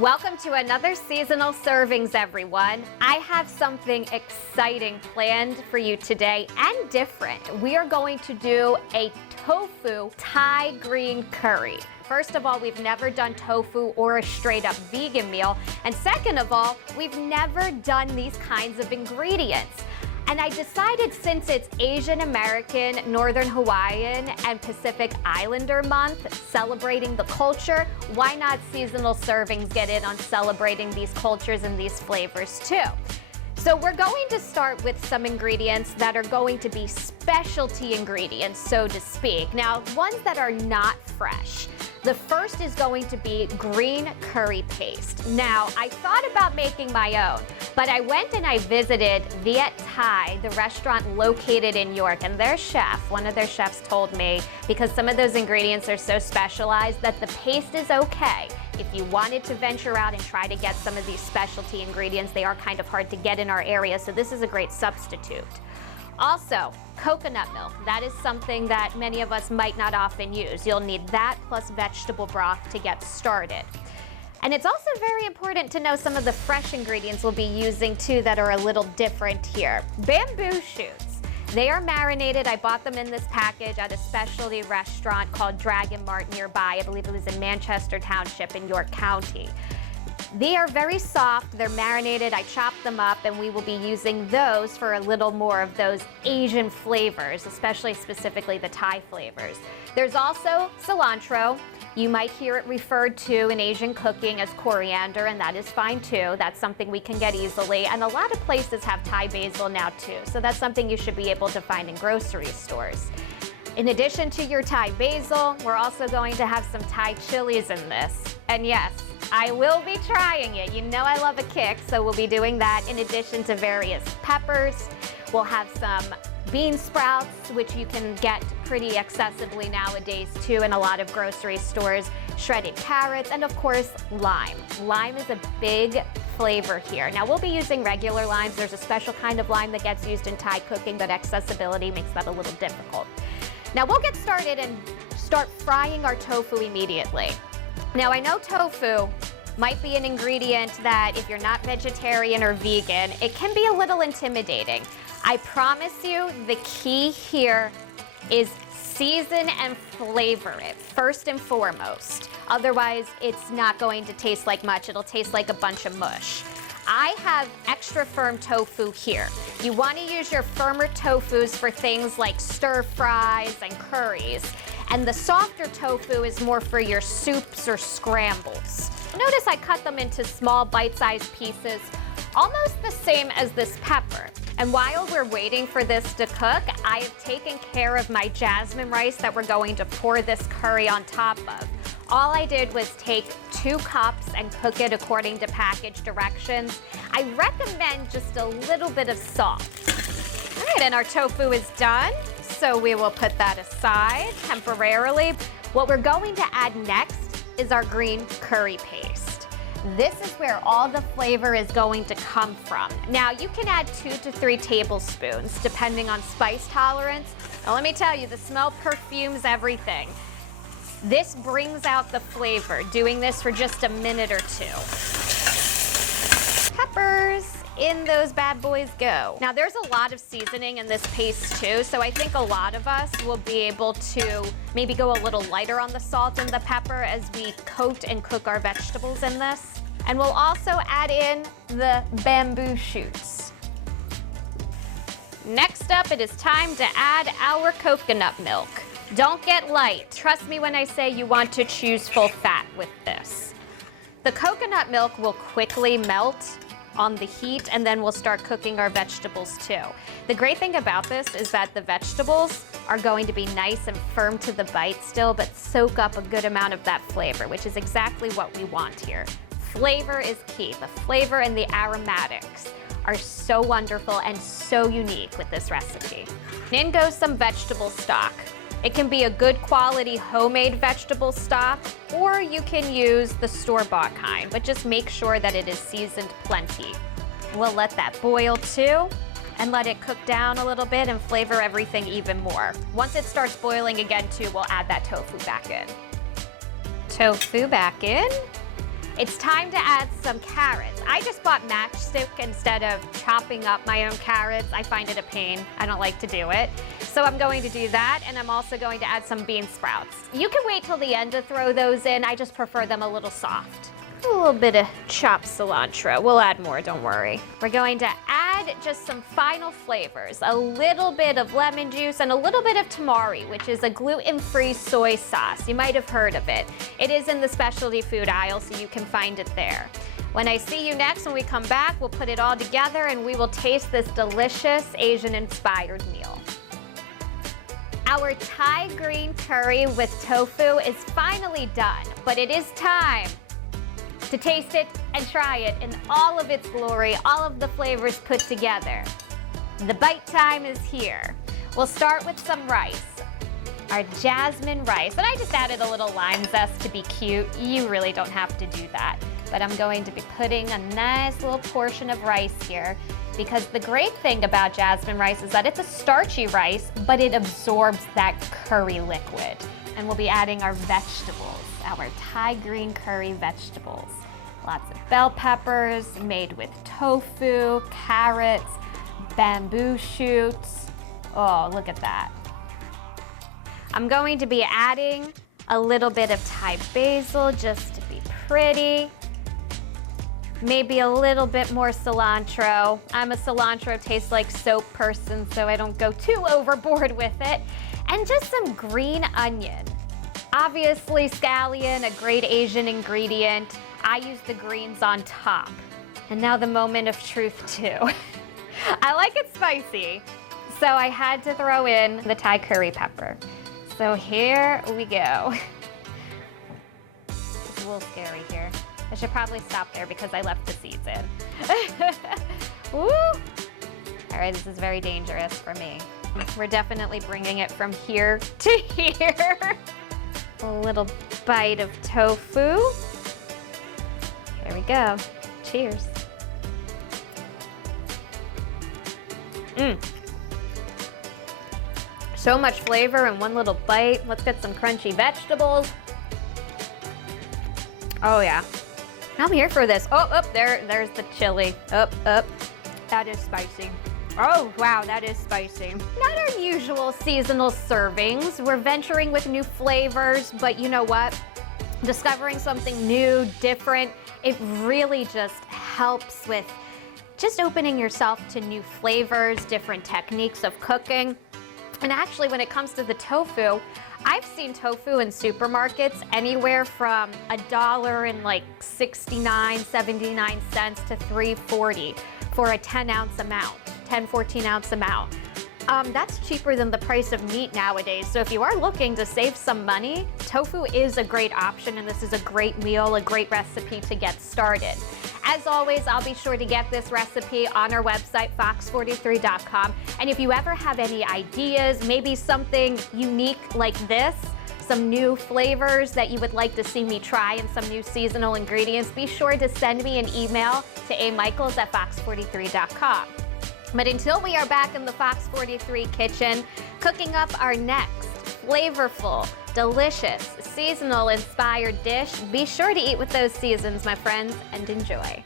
Welcome to another seasonal servings, everyone. I have something exciting planned for you today and different. We are going to do a tofu Thai green curry. First of all, we've never done tofu or a straight up vegan meal. And second of all, we've never done these kinds of ingredients. And I decided, since it's Asian American, Northern Hawaiian, and Pacific Islander month, celebrating the culture, why not seasonal servings get in on celebrating these cultures and these flavors too? So we're going to start with some ingredients that are going to be specialty ingredients, so to speak. Now, ones that are not fresh. The first is going to be green curry paste. Now, I thought about making my own, but I went and I visited Viet Thai, the restaurant located in York, and their chef, one of their chefs told me, because some of those ingredients are so specialized, that the paste is okay. If you wanted to venture out and try to get some of these specialty ingredients, they are kind of hard to get in our area, so this is a great substitute. Also, coconut milk. That is something that many of us might not often use. You'll need that plus vegetable broth to get started. And it's also very important to know some of the fresh ingredients we'll be using too that are a little different here. Bamboo shoots. They are marinated. I bought them in this package at a specialty restaurant called Dragon Mart nearby. I believe it was in Manchester Township in York County. They are very soft, they're marinated, I chopped them up, and we will be using those for a little more of those Asian flavors, especially specifically the Thai flavors. There's also cilantro. You might hear it referred to in Asian cooking as coriander, and that is fine too. That's something we can get easily, and a lot of places have Thai basil now too, so that's something you should be able to find in grocery stores. In addition to your Thai basil, we're also going to have some Thai chilies in this, and yes, I will be trying it. You know I love a kick, so we'll be doing that in addition to various peppers. We'll have some bean sprouts, which you can get pretty accessibly nowadays too in a lot of grocery stores, shredded carrots, and of course, lime. Lime is a big flavor here. Now we'll be using regular limes. There's a special kind of lime that gets used in Thai cooking, but accessibility makes that a little difficult. Now we'll get started and start frying our tofu immediately. Now, I know tofu might be an ingredient that if you're not vegetarian or vegan, it can be a little intimidating. I promise you the key here is season and flavor it first and foremost. Otherwise, it's not going to taste like much. It'll taste like a bunch of mush. I have extra firm tofu here. You want to use your firmer tofus for things like stir fries and curries. And the softer tofu is more for your soups or scrambles. Notice I cut them into small bite-sized pieces, almost the same as this pepper. And while we're waiting for this to cook, I have taken care of my jasmine rice that we're going to pour this curry on top of. All I did was take 2 cups and cook it according to package directions. I recommend just a little bit of salt. All right, and our tofu is done. So we will put that aside temporarily. What we're going to add next is our green curry paste. This is where all the flavor is going to come from. Now you can add 2 to 3 tablespoons depending on spice tolerance. Now let me tell you, the smell perfumes everything. This brings out the flavor, doing this for just a minute or 2. Peppers. In those bad boys go. Now there's a lot of seasoning in this paste too, so I think a lot of us will be able to maybe go a little lighter on the salt and the pepper as we coat and cook our vegetables in this. And we'll also add in the bamboo shoots. Next up, it is time to add our coconut milk. Don't get light. Trust me when I say you want to choose full fat with this. The coconut milk will quickly melt on the heat, and then we'll start cooking our vegetables too. The great thing about this is that the vegetables are going to be nice and firm to the bite still, but soak up a good amount of that flavor, which is exactly what we want here. Flavor is key. The flavor and the aromatics are so wonderful and so unique with this recipe. In goes some vegetable stock. It can be a good quality homemade vegetable stock, or you can use the store-bought kind, but just make sure that it is seasoned plenty. We'll let that boil too, and let it cook down a little bit and flavor everything even more. Once it starts boiling again too, we'll add that tofu back in. Tofu back in. It's time to add some carrots. I just bought matchstick instead of chopping up my own carrots. I find it a pain. I don't like to do it. So I'm going to do that, and I'm also going to add some bean sprouts. You can wait till the end to throw those in. I just prefer them a little soft. A little bit of chopped cilantro. We'll add more, don't worry. We're going to add just some final flavors. A little bit of lemon juice and a little bit of tamari, which is a gluten-free soy sauce. You might have heard of it. It is in the specialty food aisle, so you can find it there. When I see you next, when we come back, we'll put it all together and we will taste this delicious Asian-inspired meal. Our Thai green curry with tofu is finally done, but it is time to taste it and try it in all of its glory, all of the flavors put together. The bite time is here. We'll start with some rice, our jasmine rice. And I just added a little lime zest to be cute. You really don't have to do that. But I'm going to be putting a nice little portion of rice here, because the great thing about jasmine rice is that it's a starchy rice, but it absorbs that curry liquid. And we'll be adding our vegetables, our Thai green curry vegetables. Lots of bell peppers made with tofu, carrots, bamboo shoots. Oh, look at that. I'm going to be adding a little bit of Thai basil just to be pretty. Maybe a little bit more cilantro. I'm a cilantro tastes like soap person, so I don't go too overboard with it. And just some green onion. Obviously, scallion, a great Asian ingredient. I use the greens on top. And now the moment of truth too. I like it spicy, so I had to throw in the Thai curry pepper. So here we go. It's a little scary here. I should probably stop there because I left the seeds in. Woo! All right, this is very dangerous for me. We're definitely bringing it from here to here. A little bite of tofu. Here we go. Cheers. So much flavor in one little bite. Let's get some crunchy vegetables. Oh yeah. I'm here for this. Oh, there's the chili. That is spicy. Oh, wow, that is spicy. Not our usual seasonal servings. We're venturing with new flavors, but you know what? Discovering something new, different, it really just helps with just opening yourself to new flavors, different techniques of cooking. And actually, when it comes to the tofu, I've seen tofu in supermarkets anywhere from $1 and like 69, 79 cents to $3.40 for a 10-ounce amount, 10, 14-ounce amount. That's cheaper than the price of meat nowadays. So if you are looking to save some money, tofu is a great option, and this is a great meal, a great recipe to get started. As always, I'll be sure to get this recipe on our website, fox43.com. And if you ever have any ideas, maybe something unique like this, some new flavors that you would like to see me try and some new seasonal ingredients, be sure to send me an email to amikles@fox43.com. But until we are back in the Fox 43 kitchen, cooking up our next flavorful, delicious, seasonal inspired dish, be sure to eat with those seasons, my friends, and enjoy.